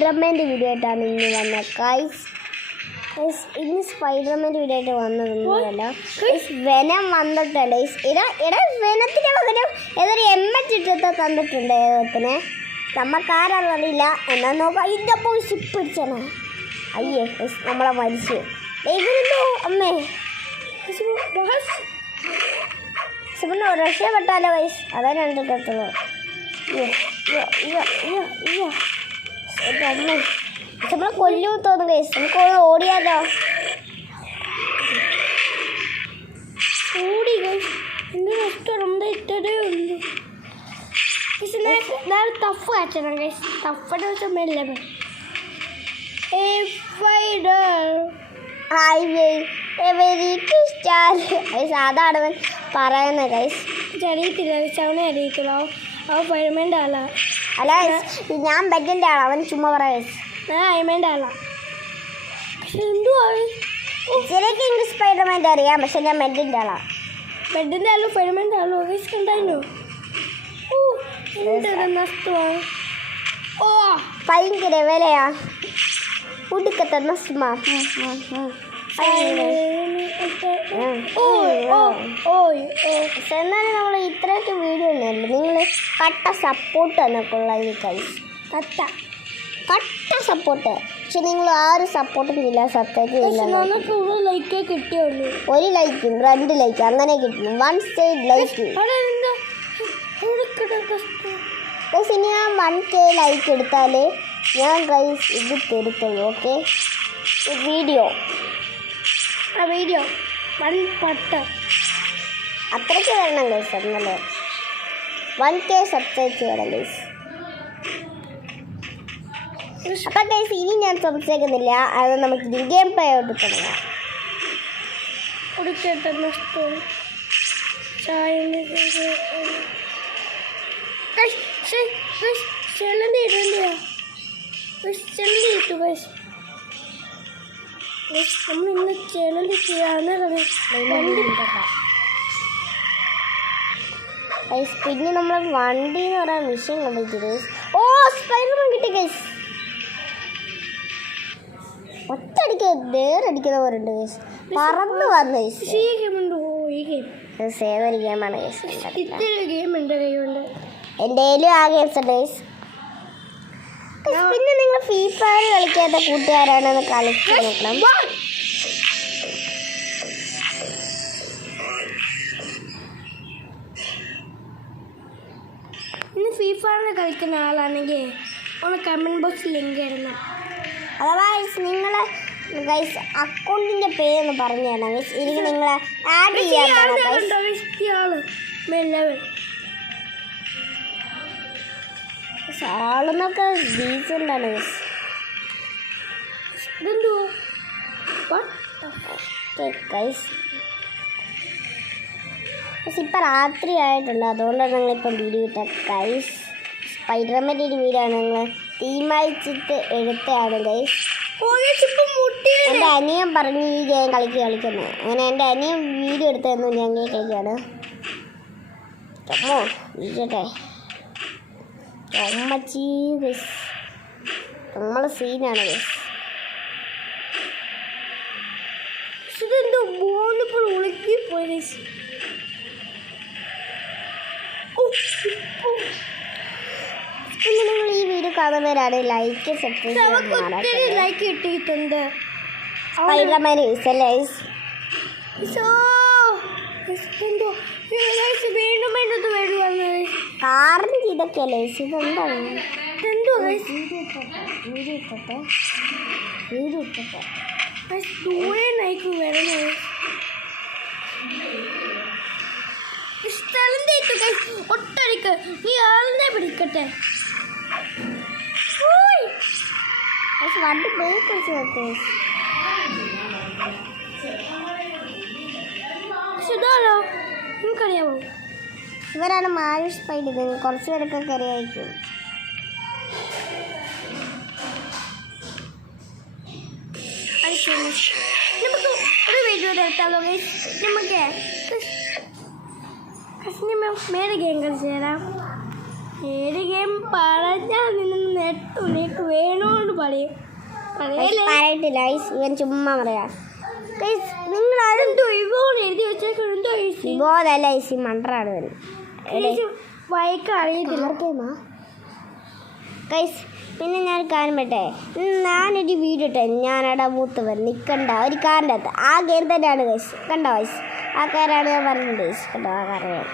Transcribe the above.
സ്പൈഡർമാൻ്റെ video ആയിട്ടാണ് ഇന്ന് വന്നത് ഗൈസ്. ഇന്ന് സ്പൈഡർമാൻ്റെ വീഡിയോ ആയിട്ട് വന്നതൊന്നുമല്ല, വെനം വന്നിട്ടുണ്ട്. വെനത്തിന് പകരം ഏതൊരു എമ്മറ്റിട്ട് തന്നിട്ടുണ്ട് ഏകത്തിന്. നമ്മക്കാരാന്നറിയില്ല, എന്നാൽ നോക്കാം. ഇതിൻ്റെ പോയി ഷിപ്പ് പിടിച്ചാണ്. അയ്യേ നമ്മളെ മരിച്ചു ഇവരുണ്ടോ അമ്മേ. പിന്നെ രക്ഷപ്പെട്ടാലോ ഗൈസ്, അതാണ് കണ്ടിട്ടുള്ളൂ. അമ്മേ നമ്മളെ കൊല്ലു തോന്നുന്നു ഗൈസ്. നമുക്ക് ഓടിയാലോ? ഓടി ഗൈസ്, എൻ്റെ നഷ്ടം ரொம்ப ഇട്ടതേ ഉള്ളൂ. Tough കാച്ചണം guys. ടഫെന്ന് വെച്ചാൽ മെല്ലെ അതാണ് പറയുന്നത് ഗൈസ്. അറിയത്തില്ല അവനെ അറിയത്തില്ല. അവൻ ഫൈർമാൻ്റെ ആളാ. അല്ല ഞാൻ ബെഡിൻ്റെ ആളാ, അവൻ ചുമ്മാ പറയാം. ഞാൻ അയർമാൻ്റെ ആളാ. പക്ഷെ എന്തുവാ ശരിക്കും എനിക്ക് സ്പൈഡർമാൻ്റെ അറിയാം, പക്ഷെ ഞാൻ ബെഡിൻ്റെ ആളാ. ബെഡിൻ്റെ ആളും ഫൈർമാൻ്റെ ആളും ഗൈസ് കണ്ടായിരുന്നു. നഷ്ടമാണ്. ഓ ഭയങ്കര വിലയാ ഉടുക്കത്തെ നഷ്ടമാ. എന്നാലും നമ്മൾ ഇത്രയൊക്കെ വീഡിയോ ഒന്നുമല്ല. നിങ്ങൾ കട്ട സപ്പോർട്ട് തന്നെക്കുള്ള ഈ കൈസ്. കട്ട സപ്പോർട്ട്. പക്ഷെ നിങ്ങൾ ആരും സപ്പോർട്ടില്ല, സബ്സ്ക്രൈബ് ചെയ്യില്ല. നമുക്ക് ലൈക്കേ കിട്ടിയുള്ളൂ. ഒരു ലൈക്കും 2 ലൈക്ക് അങ്ങനെ കിട്ടുന്നു. 1 സൈഡ് ലൈക്ക്. ഗൈസ് ഇനി ഞാൻ 1K ലൈക്ക് എടുത്താൽ ഞാൻ ഗൈസ് ഇത് തരുത്തുള്ളൂ. ഓക്കെ വീഡിയോ 1 പട്ട അത്രയ്ക്ക് വരണം ഗൈസ്. എന്നല്ലേ 1K സബ്സ്ക്രൈബ് ചെയ്യണം ഗൈസ്. അപ്പം ഗൈസ് ഇനി ഞാൻ സംസാരിക്കുന്നില്ല, അത് നമുക്ക് ഗെയിം പ്ലേ ആയിട്ട് തുടങ്ങാം. നമ്മളിന്ന് ചെലന്തി ചെയ്യാന്ന് പിന്നെ നമ്മൾ വണ്ടി എന്ന് പറയാൻ മിഷൻ കണ്ടിട്ട് ഓ സ്പൈഡർമാൻ കിട്ടി ഗൈസ്. ഒറ്റയടിക്ക് നേരടിക്കുന്നവരുണ്ട് ഗൈസ്. പറന്ന് വന്നു ഗൈസ്. സേവൊരു ഗെയിമാണ് ഗൈസ്. എൻ്റെ കയ്യിലും ആ ഗെയിംസ് ഉണ്ട് ഗൈസ്. പിന്നെ നിങ്ങൾ ഫ്രീ ഫയർ കളിക്കാത്ത കൂട്ടുകാരാണെന്ന് കളിച്ച് നോക്കണം. ഇന്ന് ഫ്രീ ഫയറിൽ കളിക്കുന്ന ആളാണെങ്കിൽ ഒന്ന് കമൻറ്റ് ബോക്സിൽ ലിങ്ക് ഇടണം. അഥവാ നിങ്ങൾ ഗൈസ് അക്കൗണ്ടിൻ്റെ പേരൊന്ന് പറഞ്ഞു തരണം ഗൈസ്. എനിക്ക് നിങ്ങളെ ആഡ് ചെയ്യാൻ ആളെന്നൊക്കെ ഡീസൻ്റാണ് ഗൈസ്. ഗൈസ് ഇപ്പം രാത്രി ആയിട്ടുണ്ട്, അതുകൊണ്ടാണ് ഞങ്ങളിപ്പം വീഡിയോ ഇട്ട ഗൈസ്. സ്പൈഡർമാൻ്റെ ഒരു വീഡിയോ ആണ് ഞങ്ങൾ തീരുമാനിച്ചിട്ട് എടുത്തതാണ് ഗൈസ്. എൻ്റെ അനിയൻ പറഞ്ഞ് ഈ ഗെയിം കളിക്കുന്നത്. അങ്ങനെ എൻ്റെ അനിയൻ വീഡിയോ എടുത്തതെന്നു ഞാൻ കളിക്കുകയാണ്. ഇരിക്കട്ടെ അമ്മച്ചി ഗൈസ്, നമ്മളെ സീനാണ് ഗൈസ്. ഇതെന്തോ പോകുന്നപ്പോൾ ഉളുക്കി പോയി ഗൈസ്. പിന്നെ നിങ്ങൾ ഈ വീഡിയോ കാണുന്നവരാണ് ലൈക്ക് സബ്സ്ക്രൈബ് ലൈക്ക് കിട്ടിയിട്ടുണ്ട്. സ്പൈഡർമാൻ അല്ലേ കാറിന് ഇതൊക്കെയല്ലേ ഇതെന്താണ് ഒട്ടടിക്ക് നീ ആളിനെ പിടിക്കട്ടെ. വണ്ടി ബ്രേക്ക് വെച്ച് നിർത്തി. ഇതാണോ നിങ്ങൾക്കറിയാമോ? ഇവരാണ് മാരിഷ് സ്പൈഡർ. കുറച്ച് പേരൊക്കെ അറിയായിരിക്കും. നമുക്ക് ഒരു വീഡിയോ എടുത്താലോ ഗൈസ്? നമുക്ക് മേലെ ഗെയിം കളിച്ച് തരാം. ഏത് ഗെയിം പറഞ്ഞാൽ നിന്ന് നെട്ടു നിനക്ക് വേണോന്ന് പറയും. പറയട്ടില്ല ഗൈസ്, ഇവൻ ചുമ്മാ പറയാ. നിങ്ങൾ അതെന്തോ ഇവോ എഴുതി വെച്ചേക്കെന്തോ ഇവോതല്ല ഗൈസ്, മണ്ടറാണ് ഇവൻ. വായിക്കാൻ അറിയത്തില്ല ഗൈസ്. പിന്നെ ഞാൻ കാര്യം പറ്റേ, ഞാനൊരു വീഡിയോ ഇട്ടേ, ഞാനവിടെ മൂത്തവൻ നിൽക്കണ്ട ഒരു കാറിൻ്റെ അകത്ത്. ആ ഗെയിം തന്നെയാണ് ഗൈസ്. കണ്ടോ ഗൈസ്, ആ കാറാണ് ഞാൻ പറഞ്ഞത് ഗൈസ്. കണ്ടോ ആ കാറാണ്.